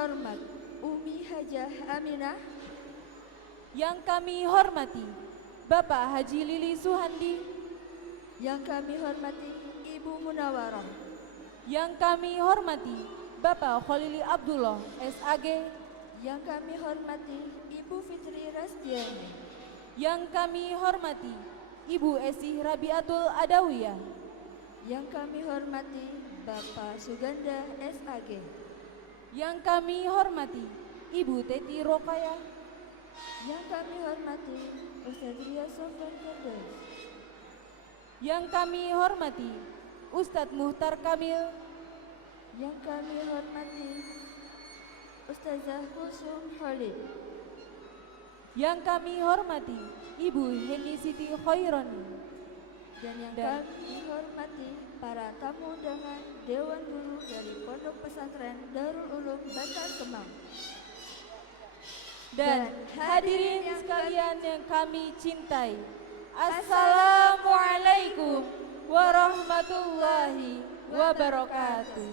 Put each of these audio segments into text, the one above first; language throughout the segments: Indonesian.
terhormat Umi Hajah Aminah, yang kami hormati Bapak Haji Lili Suhandi, yang kami hormati Ibu Munawarah, yang kami hormati Bapak Khalili Abdullah SAG, yang kami hormati Ibu Fitri Rasdiani, yang kami hormati Ibu Esih Rabiatul Adawiyah, yang kami hormati Bapak Suganda SAG, yang kami hormati Ibu Teti Rokaya, yang kami hormati Ustaz Ria Sofwan Firdaus, yang kami hormati Ustadz Muhtar Kamil, yang kami hormati Ustazah Kusum Khalid, yang kami hormati Ibu Heni Siti Khaironi, dan yang kami hormati para tamu undangan Dewan Guru dari Pondok Pesantren Darul Ulum Bantar Kemang. Dan hadirin sekalian yang kami cintai, Assalamualaikum warahmatullahi wabarakatuh.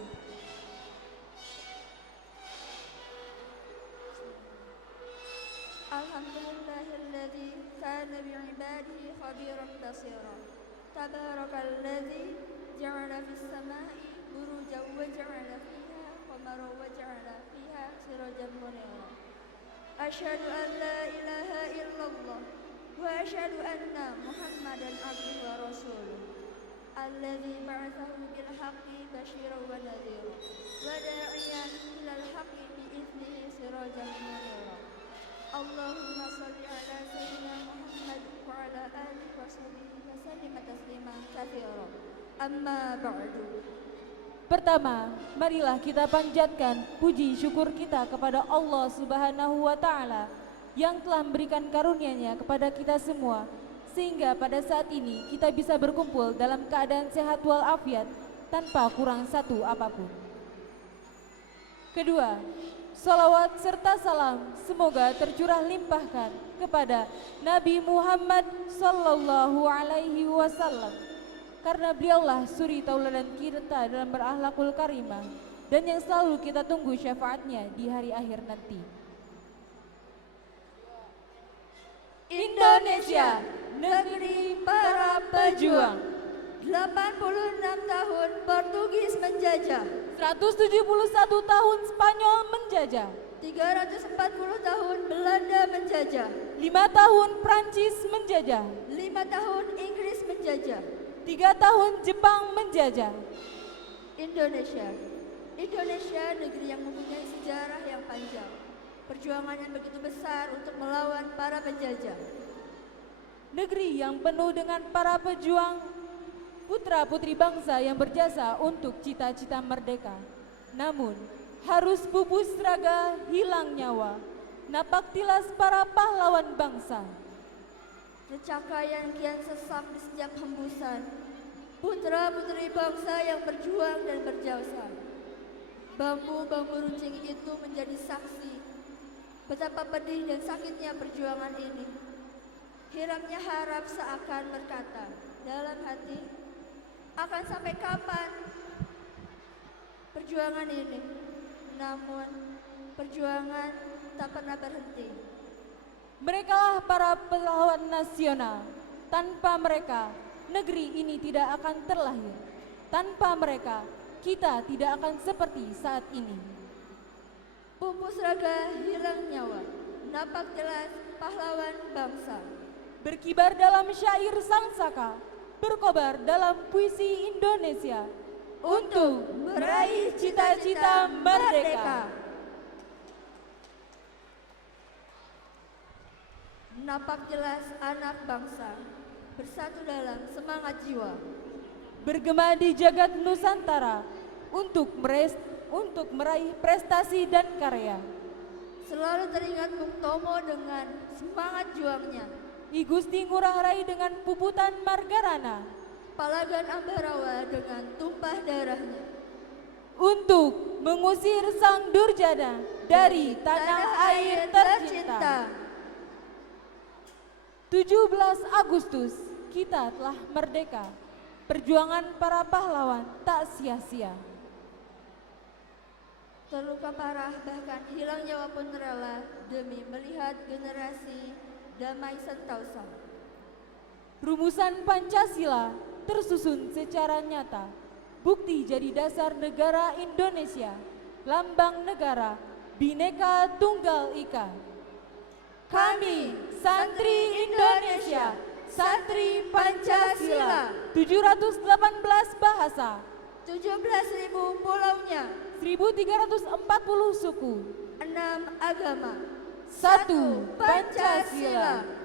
Alhamdulillahilladzi kana bi'ibadihi khabiran basira. Tabarakalladzi ja'ala fis samai burujan wa ja'ala fiha qamaran wa ja'ala fiha sirajan munira. Asyhadu an la ilaha illallah wa asyhadu anna Muhammadan abduhu wa rasuluh. Alladzi ba'athahu bil haqqi basyiran wa nadhira wa da'iyan ilal haqqi bi idnihi sirajan munira. Allahumma salli ala sayyidina Muhammad wa ala alihi wa sahbihi wa sallim tasliman katsira. Amma ba'du. Pertama, marilah kita panjatkan puji syukur kita kepada Allah Subhanahu wa Ta'ala yang telah memberikan karunia-Nya kepada kita semua, sehingga pada saat ini kita bisa berkumpul dalam keadaan sehat walafiat tanpa kurang satu apapun. Kedua, salawat serta salam semoga tercurah limpahkan kepada Nabi Muhammad sallallahu alaihi wasallam, karena beliaulah suri tauladan kita dalam berakhlakul karimah dan yang selalu kita tunggu syafaatnya di hari akhir nanti. Indonesia, negeri para pejuang. 86 tahun Portugis menjajah, 171 tahun Spanyol menjajah, 340 tahun Belanda menjajah, 5 tahun Prancis menjajah, 5 tahun Inggris menjajah. 3 tahun Jepang menjajah. Indonesia, Indonesia negeri yang mempunyai sejarah yang panjang, perjuangan yang begitu besar untuk melawan para penjajah. Negeri yang penuh dengan para pejuang, putra-putri bangsa yang berjasa untuk cita-cita merdeka. Namun, harus pupus raga, hilang nyawa, napak tilas para pahlawan bangsa. Necaka yang kian sesak di setiap hembusan, putra-putri bangsa yang berjuang dan berjasa. Bambu-bambu runcing itu menjadi saksi betapa pedih dan sakitnya perjuangan ini. Hiramnya harap seakan berkata dalam hati, akan sampai kapan perjuangan ini? Namun perjuangan tak pernah berhenti. Merekalah para pahlawan nasional. Tanpa mereka, negeri ini tidak akan terlahir. Tanpa mereka, kita tidak akan seperti saat ini. Pupus raga, hilang nyawa, napak jelas pahlawan bangsa. Berkibar dalam syair sang saka, berkobar dalam puisi Indonesia untuk meraih cita-cita merdeka. Napak jelas anak bangsa bersatu dalam semangat jiwa, bergema di jagat Nusantara untuk meraih prestasi dan karya. Selalu teringat Bung Tomo dengan semangat juangnya, I Gusti Ngurah Rai dengan puputan Margarana, Palagan Ambarawa dengan tumpah darahnya, untuk mengusir sang durjana dari tanah air tercinta. 17 Agustus kita telah merdeka. Perjuangan para pahlawan tak sia-sia. terluka parah bahkan hilang nyawa pun rela demi melihat generasi damai sentosa. Rumusan Pancasila tersusun secara nyata, bukti jadi dasar negara Indonesia, lambang negara, Bhinneka Tunggal Ika. Kami, Santri Indonesia, Santri Pancasila, 718 bahasa, 17.000 pulaunya, 1340 suku, 6 agama, 1 Pancasila.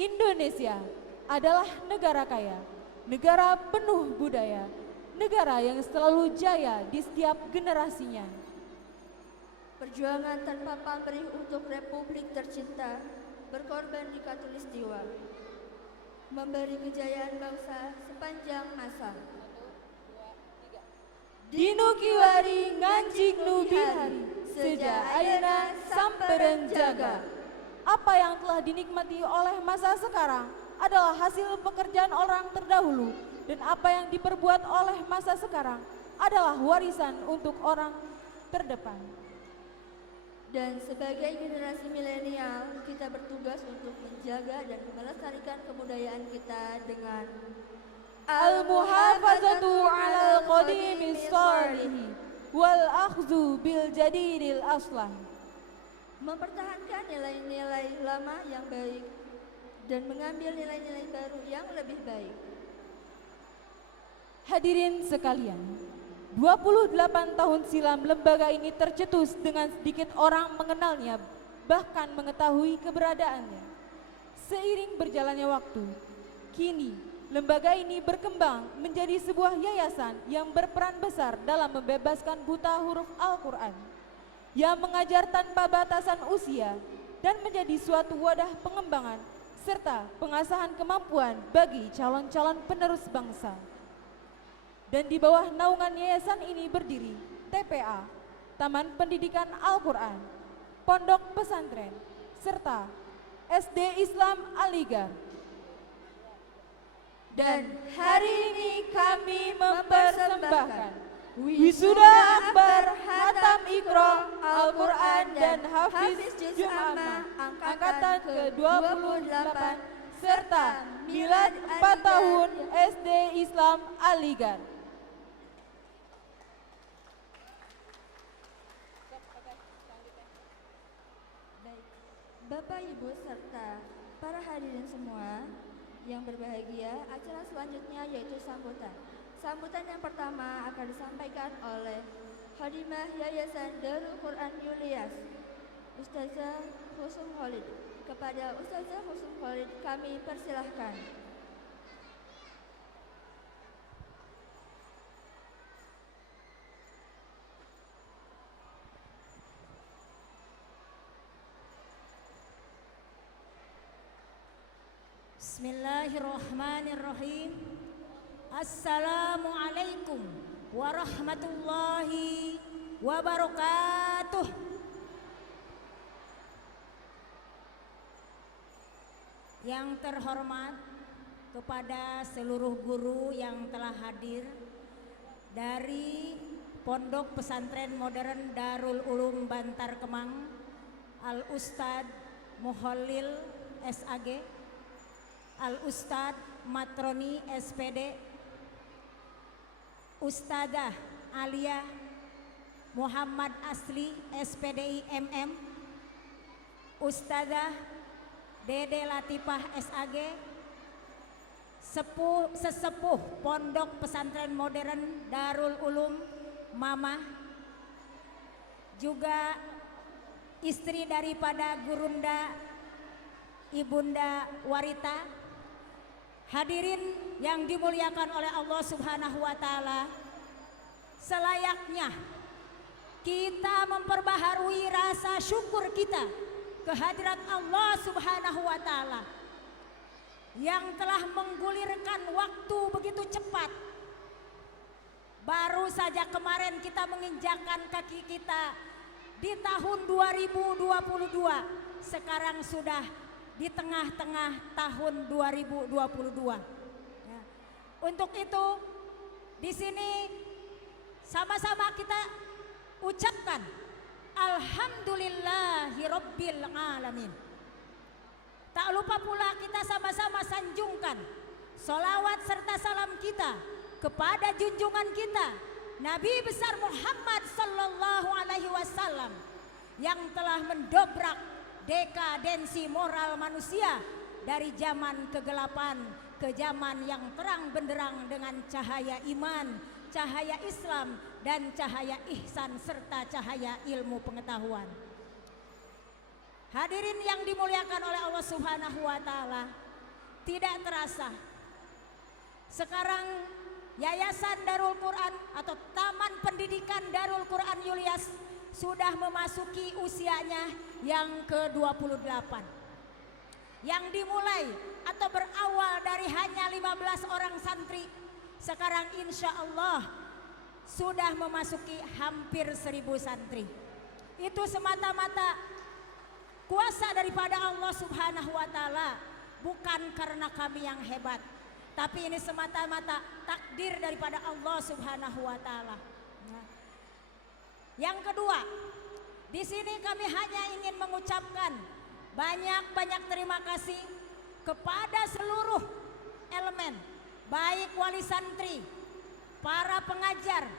Indonesia adalah negara kaya, negara penuh budaya, negara yang selalu jaya di setiap generasinya. Perjuangan tanpa pamrih untuk Republik tercinta, berkorban di Katulistiwa, memberi kejayaan bangsa sepanjang masa. Dinu kiwari ngancik nu bihari, seja ayeuna sampeureun jaga. Apa yang telah dinikmati oleh masa sekarang adalah hasil pekerjaan orang terdahulu, dan apa yang diperbuat oleh masa sekarang adalah warisan untuk orang terdepan. Dan sebagai generasi milenial, kita bertugas untuk menjaga dan melestarikan kebudayaan kita dengan Al-muhafazatu 'alal qadimis shalihi wal akhdhu bil jadidil aslah. mempertahankan nilai-nilai lama yang baik dan mengambil nilai-nilai baru yang lebih baik. Hadirin sekalian, 28 tahun silam lembaga ini tercetus dengan sedikit orang mengenalnya, bahkan mengetahui keberadaannya. Seiring berjalannya waktu, kini lembaga ini berkembang menjadi sebuah yayasan yang berperan besar dalam membebaskan buta huruf Al-Quran, yang mengajar tanpa batasan usia dan menjadi suatu wadah pengembangan serta pengasahan kemampuan bagi calon-calon penerus bangsa. Dan di bawah naungan yayasan ini berdiri TPA, Taman Pendidikan Al-Quran, Pondok Pesantren, serta SD Islam Aligar. Dan hari ini kami mempersembahkan Wisuda Akbar Hatam Iqra Al-Quran dan Hafiz Juz Amma Angkatan ke-28 serta Milad 4 tahun SD Islam Aligar. Baik, Bapak Ibu serta para hadirin semua yang berbahagia, acara selanjutnya yaitu sambutan. Sambutan yang pertama akan disampaikan oleh Khadimah Yayasan Darul Quran Yulias, Ustazah Husum Khalid. Kepada Ustazah Husum Khalid kami persilahkan. Bismillahirrahmanirrahim. Assalamualaikum warahmatullahi wabarakatuh. Yang terhormat kepada seluruh guru yang telah hadir dari Pondok Pesantren Modern Darul Ulum Bantar Kemang, Al-Ustad Muhollil SAG, Al-Ustad Matroni SPD, Ustadzah Alia Muhammad Asli SPDI MM, Ustadzah Dede Latifah SAG, sesepuh Pondok Pesantren Modern Darul Ulum Mama, juga istri daripada Gurunda Ibunda Warita. Hadirin yang dimuliakan oleh Allah Subhanahu wa Ta'ala, selayaknya kita memperbaharui rasa syukur kita kehadirat Allah Subhanahu wa Ta'ala yang telah menggulirkan waktu begitu cepat. Baru saja kemarin kita menginjakkan kaki kita di tahun 2022, sekarang sudah di tengah-tengah tahun 2022. Ya. Untuk itu di sini sama-sama kita ucapkan alhamdulillahirabbil alamin. Tak lupa pula kita sama-sama sanjungkan solawat serta salam kita kepada junjungan kita Nabi besar Muhammad sallallahu alaihi wasallam yang telah mendobrak dekadensi moral manusia dari zaman kegelapan ke zaman yang terang benderang dengan cahaya iman, cahaya Islam, dan cahaya ihsan serta cahaya ilmu pengetahuan. Hadirin yang dimuliakan oleh Allah Subhanahu wa taala, tidak terasa sekarang Yayasan Darul Quran atau Taman Pendidikan Darul Quran Ilyas sudah memasuki usianya yang ke-28. Yang dimulai atau berawal dari hanya 15 orang santri, sekarang insya Allah sudah memasuki hampir 1000 santri. Itu semata-mata kuasa daripada Allah Subhanahu wa taala, bukan karena kami yang hebat, tapi ini semata-mata takdir daripada Allah Subhanahu wa taala. Yang kedua, di sini kami hanya ingin mengucapkan banyak-banyak terima kasih kepada seluruh elemen, baik wali santri, para pengajar,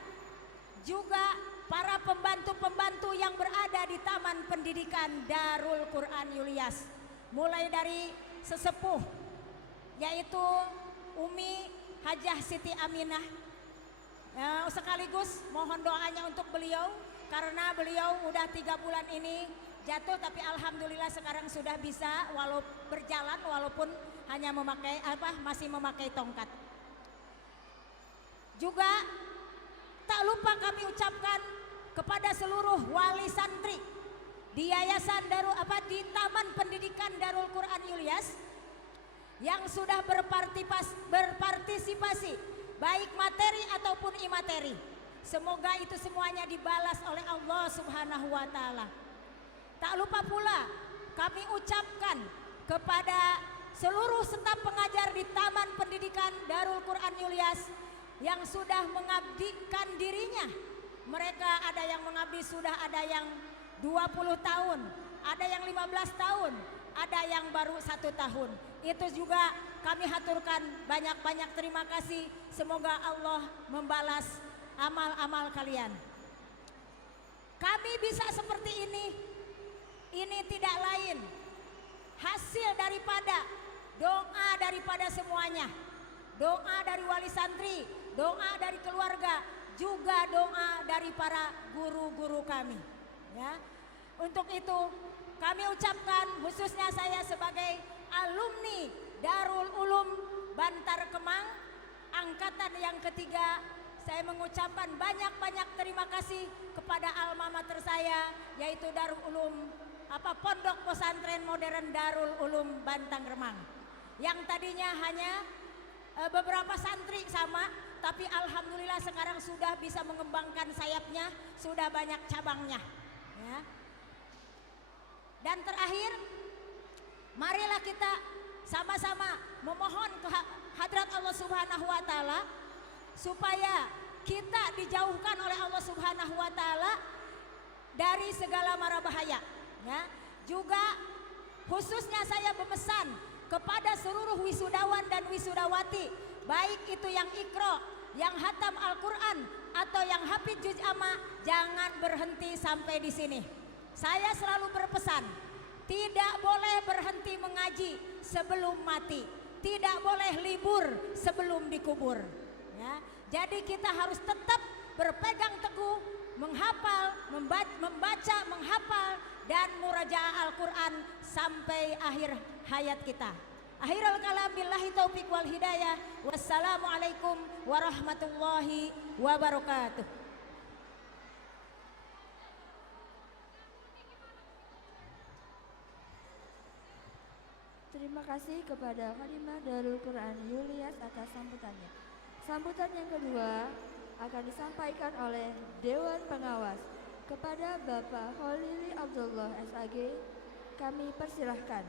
juga para pembantu-pembantu yang berada di Taman Pendidikan Darul Quran Ilyas, mulai dari sesepuh yaitu Umi Hajah Siti Aminah, sekaligus mohon doanya untuk beliau karena beliau udah 3 bulan ini jatuh, tapi alhamdulillah sekarang sudah bisa berjalan walaupun hanya masih memakai tongkat. Juga tak lupa kami ucapkan kepada seluruh wali santri di Yayasan di Taman Pendidikan Darul Quran Ilyas yang sudah berpartisipasi baik materi ataupun imateri. Semoga itu semuanya dibalas oleh Allah Subhanahu wa taala. Tak lupa pula kami ucapkan kepada seluruh staf pengajar di Taman Pendidikan Darul Quran Ilyas yang sudah mengabdikan dirinya. Mereka ada yang mengabdi sudah ada yang 20 tahun, ada yang 15 tahun, ada yang baru 1 tahun. Itu juga kami haturkan banyak-banyak terima kasih. Semoga Allah membalas amal-amal kalian. Kami bisa seperti ini tidak lain hasil daripada doa daripada semuanya. Doa dari wali santri, doa dari keluarga, juga doa dari para guru-guru kami. Ya. Untuk itu kami ucapkan, khususnya saya sebagai alumni Darul Ulum Bantar Kemang angkatan yang ketiga, saya mengucapkan banyak-banyak terima kasih kepada alma mater saya, yaitu Darul Ulum Pondok Pesantren Modern Darul Ulum Bantang Remang, yang tadinya hanya beberapa santri sama, tapi alhamdulillah sekarang sudah bisa mengembangkan sayapnya, sudah banyak cabangnya. Ya. Dan terakhir, marilah kita sama-sama memohon ke hadrat Allah Subhanahu wa taala supaya kita dijauhkan oleh Allah Subhanahu wa taala dari segala mara bahaya. Ya. Juga khususnya saya memesan kepada seluruh wisudawan dan wisudawati, baik itu yang ikro, yang hatam Al-Quran, atau yang hafid juz amma, jangan berhenti sampai di sini. Saya selalu berpesan, tidak boleh berhenti mengaji sebelum mati, tidak boleh libur sebelum dikubur. Ya. Jadi kita harus tetap berpegang teguh, menghafal, membaca, menghafal, dan murajaah Al-Quran sampai akhir hayat kita. Akhirul kalam billahi taufiq wal hidayah. Wassalamualaikum warahmatullahi wabarakatuh. Terima kasih kepada Khalimah Darul Quran Ilyas atas sambutannya. Sambutan yang kedua akan disampaikan oleh Dewan Pengawas kepada Bapak Khalili Abdullah SAG. Kami persilahkan.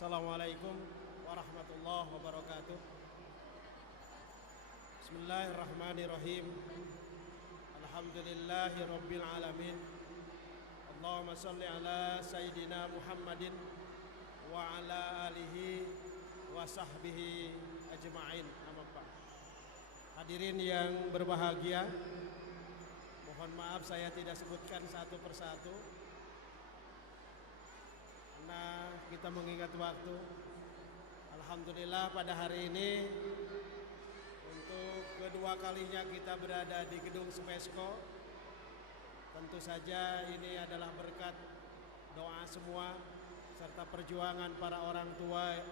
Assalamualaikum warahmatullahi wabarakatuh. Bismillahirrahmanirrahim. Alhamdulillahi rabbil alamin. Allahumma salli ala Sayyidina Muhammadin wa ala alihi wa sahbihi ajma'in. Amma ba'd. Hadirin yang berbahagia, mohon maaf saya tidak sebutkan satu persatu karena kita mengingat waktu. Alhamdulillah pada hari ini untuk kedua kalinya kita berada di gedung Smesco. Tentu saja ini adalah berkat doa semua serta perjuangan para orang tua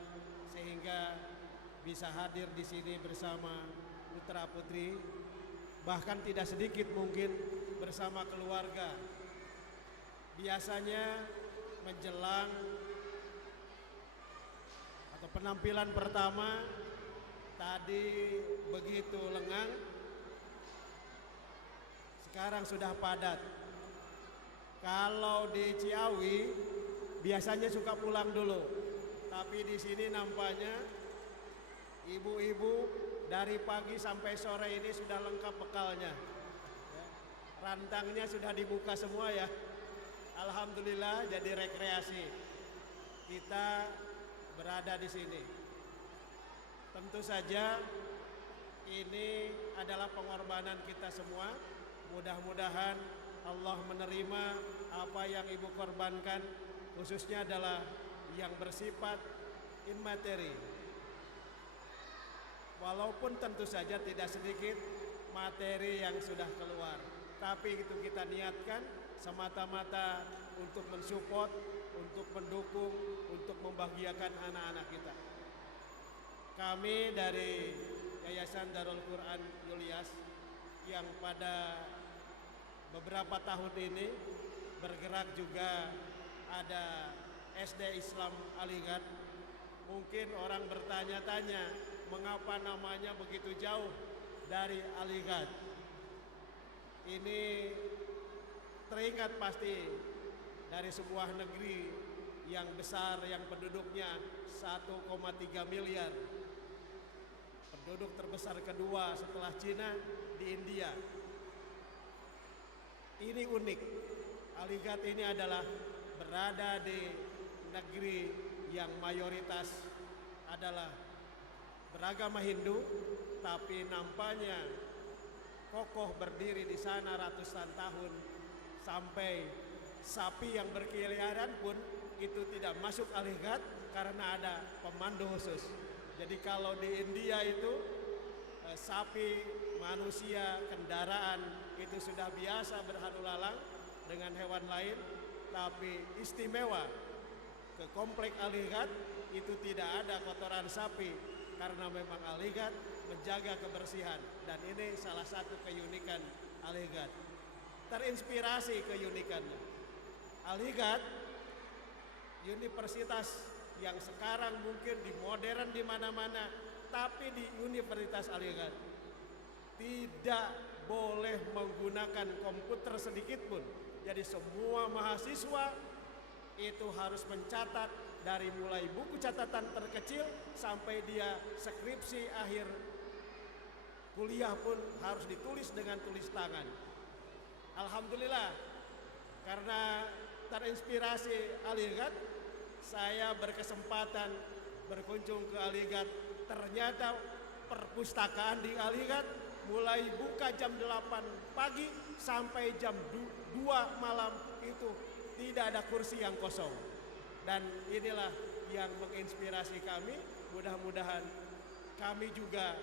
sehingga bisa hadir di sini bersama putra putri, bahkan tidak sedikit mungkin bersama keluarga. Biasanya menjelang atau penampilan pertama tadi begitu lengang, sekarang sudah padat. Kalau di Ciawi biasanya suka pulang dulu, tapi di sini nampaknya ibu-ibu dari pagi sampai sore ini sudah lengkap bekalnya. Rantangnya sudah dibuka semua ya. Alhamdulillah, jadi rekreasi kita berada di sini. Tentu saja ini adalah pengorbanan kita semua. Mudah-mudahan Allah menerima apa yang ibu korbankan, khususnya adalah yang bersifat immateri. Walaupun tentu saja tidak sedikit materi yang sudah keluar, tapi itu kita niatkan semata-mata untuk mensupport, untuk mendukung, untuk membahagiakan anak-anak kita. Kami dari Yayasan Darul Quran Ilyas yang pada beberapa tahun ini bergerak juga ada SD Islam Aligat. Mungkin orang bertanya-tanya mengapa namanya begitu jauh dari Aligat. Ini teringat pasti dari sebuah negeri yang besar yang penduduknya 1,3 miliar. Penduduk terbesar kedua setelah Cina di India. Ini unik. Aligat ini adalah berada di negeri yang mayoritas adalah beragama Hindu, tapi nampaknya kokoh berdiri di sana ratusan tahun. Sampai sapi yang berkeliaran pun itu tidak masuk Aligat karena ada pemandu khusus. Jadi kalau di India itu sapi, manusia, kendaraan itu sudah biasa berlalu lalang dengan hewan lain, tapi istimewa ke komplek Aligat itu tidak ada kotoran sapi karena memang Aligat menjaga kebersihan, dan ini salah satu keunikan Aligat. Terinspirasi keunikannya. Aligat universitas yang sekarang mungkin di modern di mana-mana, tapi di Universitas Aligat tidak boleh menggunakan komputer sedikit pun. Jadi semua mahasiswa itu harus mencatat dari mulai buku catatan terkecil sampai dia skripsi akhir kuliah pun harus ditulis dengan tulis tangan. Alhamdulillah, karena terinspirasi Aligat, saya berkesempatan berkunjung ke Aligat. Ternyata perpustakaan di Aligat mulai buka jam 8 pagi sampai jam 2 malam itu tidak ada kursi yang kosong. Dan inilah yang menginspirasi kami. Mudah-mudahan kami juga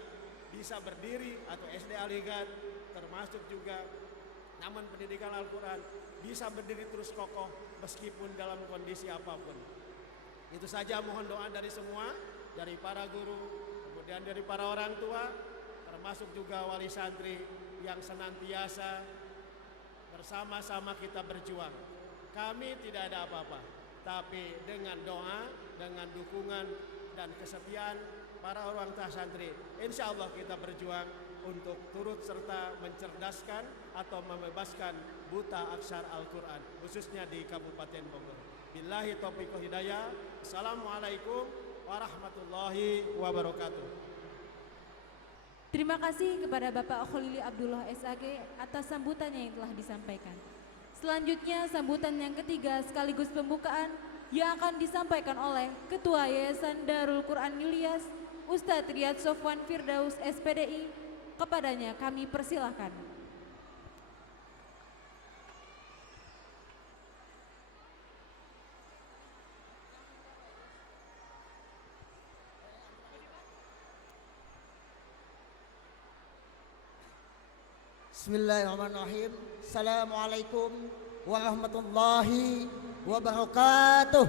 bisa berdiri, atau SD Aligat termasuk juga Taman Pendidikan Al-Quran bisa berdiri terus kokoh meskipun dalam kondisi apapun. Itu saja, mohon doa dari semua, dari para guru, kemudian dari para orang tua, termasuk juga wali santri yang senantiasa bersama-sama kita berjuang. Kami tidak ada apa-apa, tapi dengan doa, dengan dukungan dan kesetiaan para orang tua santri, insya Allah kita berjuang untuk turut serta mencerdaskan atau membebaskan buta aksar Al-Quran, khususnya di Kabupaten Bogor. Billahi taufiq wal hidayah. Assalamualaikum warahmatullahi wabarakatuh. Terima kasih kepada Bapak Khalili Abdullah SAG atas sambutannya yang telah disampaikan. Selanjutnya sambutan yang ketiga sekaligus pembukaan yang akan disampaikan oleh Ketua Yayasan Darul Quran Ilyas, Ustadz Riyad Sofwan Firdaus SPDI. Kepadanya kami persilahkan. Bismillahirrahmanirrahim. Assalamualaikum warahmatullahi wabarakatuh.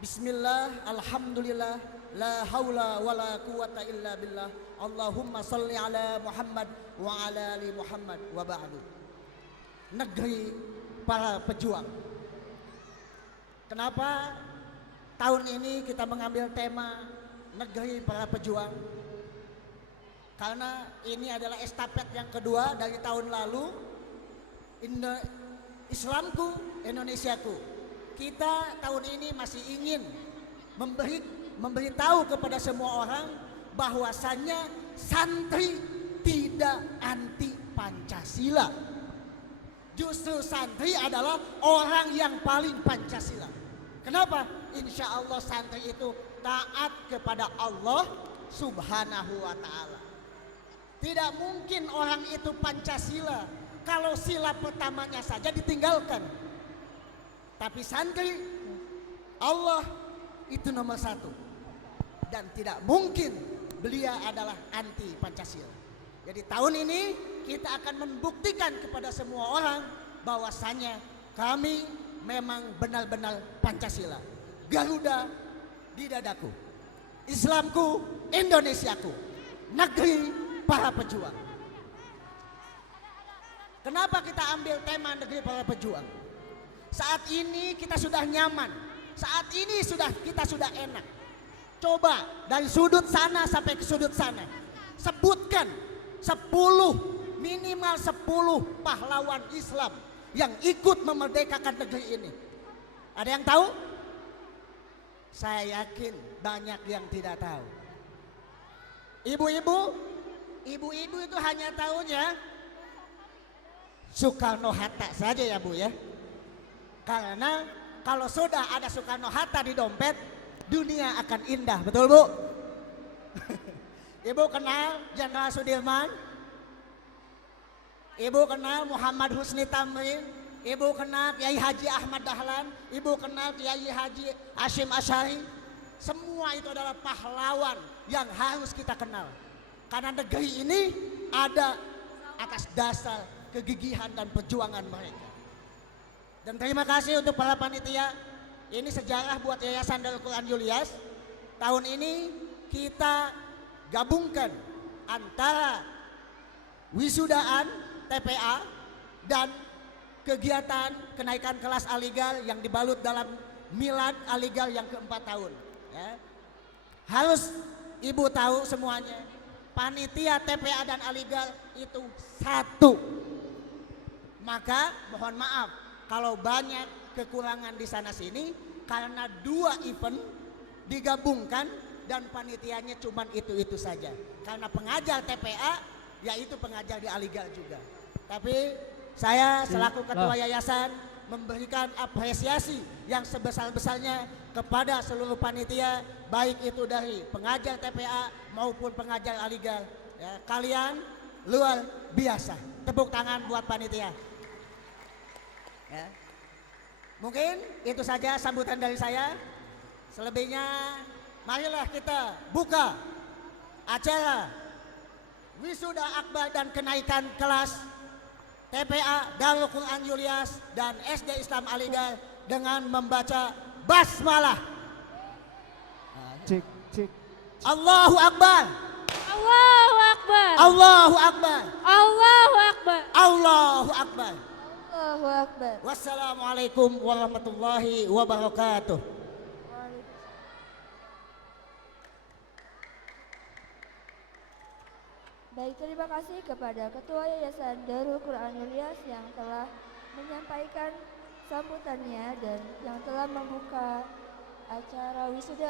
Bismillah, alhamdulillah, la haula wa la quwata illa billah. Allahumma salli ala Muhammad wa ala ali Muhammad wa ba'du. Negeri para pejuang. Kenapa tahun ini kita mengambil tema negeri para pejuang? Karena ini adalah estafet yang kedua dari tahun lalu. Islamku, Indonesiaku. Kita tahun ini masih ingin memberitahu kepada semua orang bahwasannya santri tidak anti Pancasila. Justru santri adalah orang yang paling Pancasila. Kenapa? Insya Allah santri itu taat kepada Allah Subhanahu wa ta'ala. Tidak mungkin orang itu Pancasila kalau sila pertamanya saja ditinggalkan. Tapi santri, Allah itu nomor satu. Dan tidak mungkin beliau adalah anti Pancasila. Jadi tahun ini kita akan membuktikan kepada semua orang bahwasannya kami memang benar-benar Pancasila. Garuda di dadaku, Islamku, Indonesiaku, negeri para pejuang. Kenapa kita ambil tema negeri para pejuang? Saat ini kita sudah nyaman. Saat ini kita sudah enak. Coba dari sudut sana sampai ke sudut sana. Sebutkan 10, minimal 10 pahlawan Islam yang ikut memerdekakan negeri ini. Ada yang tahu? Saya yakin banyak yang tidak tahu. Ibu-ibu itu hanya tahunya Soekarno-Hatta saja ya Bu ya. Karena kalau sudah ada Soekarno-Hatta di dompet, dunia akan indah, betul Bu? Ibu kenal Jenderal Sudirman? Ibu kenal Muhammad Husni Tamrin? Ibu kenal Kiai Haji Ahmad Dahlan? Ibu kenal Kiai Haji Hashim Asy'ari? Semua itu adalah pahlawan yang harus kita kenal. Karena negeri ini ada atas dasar kegigihan dan perjuangan mereka. Dan terima kasih untuk para panitia. Ini sejarah buat Yayasan Darul Quran Ilyas. Tahun ini kita gabungkan antara wisudaan TPA dan kegiatan kenaikan kelas Aligar yang dibalut dalam milad Aligar yang ke-4 tahun. Ya. Harus ibu tahu semuanya, panitia TPA dan Aligar itu satu. Maka mohon maaf kalau banyak kekurangan di sana sini karena 2 event digabungkan dan panitianya cuman itu saja. Karena pengajar TPA yaitu pengajar di Aligar juga. Tapi saya selaku ketua yayasan memberikan apresiasi yang sebesar-besarnya kepada seluruh panitia, baik itu dari pengajar TPA maupun pengajar Aligar. Ya, kalian luar biasa. Tepuk tangan buat panitia. Ya. Mungkin itu saja sambutan dari saya. Selebihnya marilah kita buka acara wisuda akbar dan kenaikan kelas TPA Darul Quran Ilyas dan SD Islam Aligar dengan membaca basmalah. Cek, cek. Allahu Akbar. Allahu Akbar. Allahu Akbar. Allahu Akbar. Allahu Akbar. Allahu Akbar. Wassalamualaikum warahmatullahi wabarakatuh. Baik, terima kasih kepada Ketua Yayasan Darul Quran Ilyas yang telah menyampaikan sambutannya dan yang telah membuka acara wisuda